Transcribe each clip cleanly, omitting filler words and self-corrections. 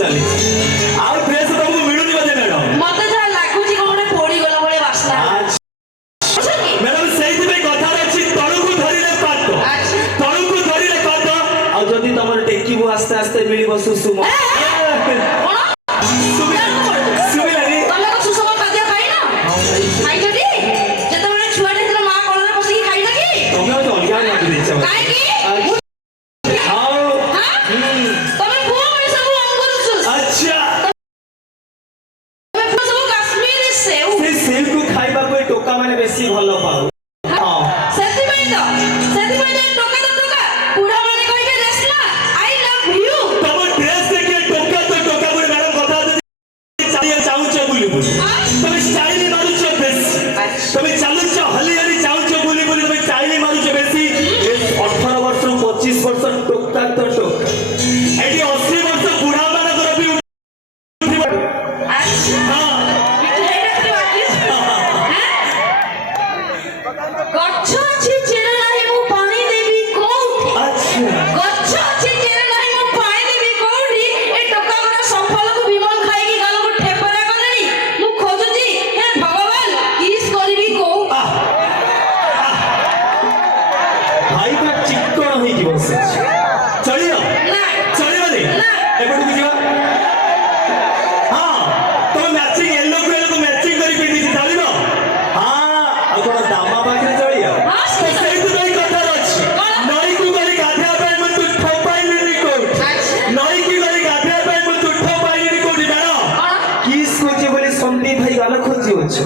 ଚାଲିଛି। ଆଉ ଡ୍ରେସ୍ ତମକୁ ମିଳୁନି ବୋଧେ ମ୍ୟାଡମ୍? ମତେ ଯାହା ଲାଗୁଛି କଣ ଗୋଟେ ପୋଡିଗଲା ଭଳିଆ ବାସ୍ନା। ମ୍ୟାଡମ୍ ସେଇଥିପାଇଁ କଥାରେ ଅଛି ତଳକୁ ଧରିଲେ ପାଦ, ତଳକୁ ଧରିଲେ ପାଦ। ଆଉ ଯଦି ତମର ଟେକିବୁ ଆସ୍ତେ ଆସ୍ତେ ମିଳିବ ସୁଷୁମ। ବେଶୀ ଭଲ ପାଉ। ସେଥିପାଇଁ ତ ଟୋକା ତ ଟୋକା ବୁଢା ମାନେ କହିବେ ରେସ୍ଲା ଆଇ ଲଭ୍ ୟୁ। ତମ ଡ୍ରେସ୍ ଦେଖିଏ ଟୋକା ତ ଟୋକା ବୋଲି ମ୍ୟାଡମ୍ କଥା ଚାହୁଁଛ ବୋଲି ତମେ ଷ୍ଟାଇଲ ମାରୁଛ ବେଶୀ, ତମେ ଚାଲୁଛ ହଲି ହଲି ଚାହୁଁଛ ବୋଲି ତମେ ଷ୍ଟାଇଲ ମାରୁଛ ବେଶୀ। 18 ବର୍ଷରୁ 25 ବର୍ଷ ଟୋକା ତ ଟୋକା, ଏଠି 80 ବର୍ଷ ବୁଢା ମାନଙ୍କର ବି ଗଛ ଅଛି ଚେର ନାହିଁ ମୁଁ ପାଣି ଦେବି କୋଉଠି, ଗଛ ଅଛି ଚେର ନାହିଁ ମୁଁ ପାଣି ଦେବି କୋଉଠି। ଏ ଟୋକା ମାନେ ସଫଳକୁ ବିମଲ ଖାଇକି ଗାଲକୁ ଠେପରା କଲେଣି। ମୁଁ ଖୋଜୁଛି ହେ ଭଗବାନ କିସ୍ କରିବି କୋଉ। ଭାଇ ପୁରା ଚିକ୍କଣ ହେଇକି ବସିଛି। ଚଳିବ ଚଳିବନି ଏପଟକୁ ଯିବ। ହଁ ତମେ ମ୍ୟାଚିଂ ୟେଲୋ କୁ ୟେଲୋ ମ୍ୟାଚିଂ କରି ପିନ୍ଧିଛି ଚଳିବ। ହଁ ଆଉ କଣ ଦାମା ପାଖରେ ଚଳିବ? ସେଇଥିପାଇଁ କଥାରେ ଅଛି ନଈକୁ ଗଲି ଗାଧେଇବା ପାଇଁ ମୁଁ ତୁଠ ପାଇଲିନି କୋଉଠି, ନଈକୁ ଗଲି ଗାଧେଇବା ପାଇଁ ମୁଁ ତୁଠ ପାଇଲିନି କୋଉଠି। ମ୍ୟାଡମ୍ କିସ୍ ଖୋଜି ବୋଲି ସନ୍ଦୀପ ଭାଇ ଗାଲ ଖୋଜି ଅଛୁ,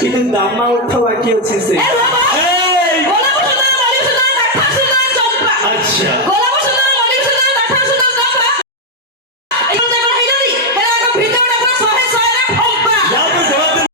କିନ୍ତୁ ଦାମା ଉଠ ବାକି ଅଛି ସେ।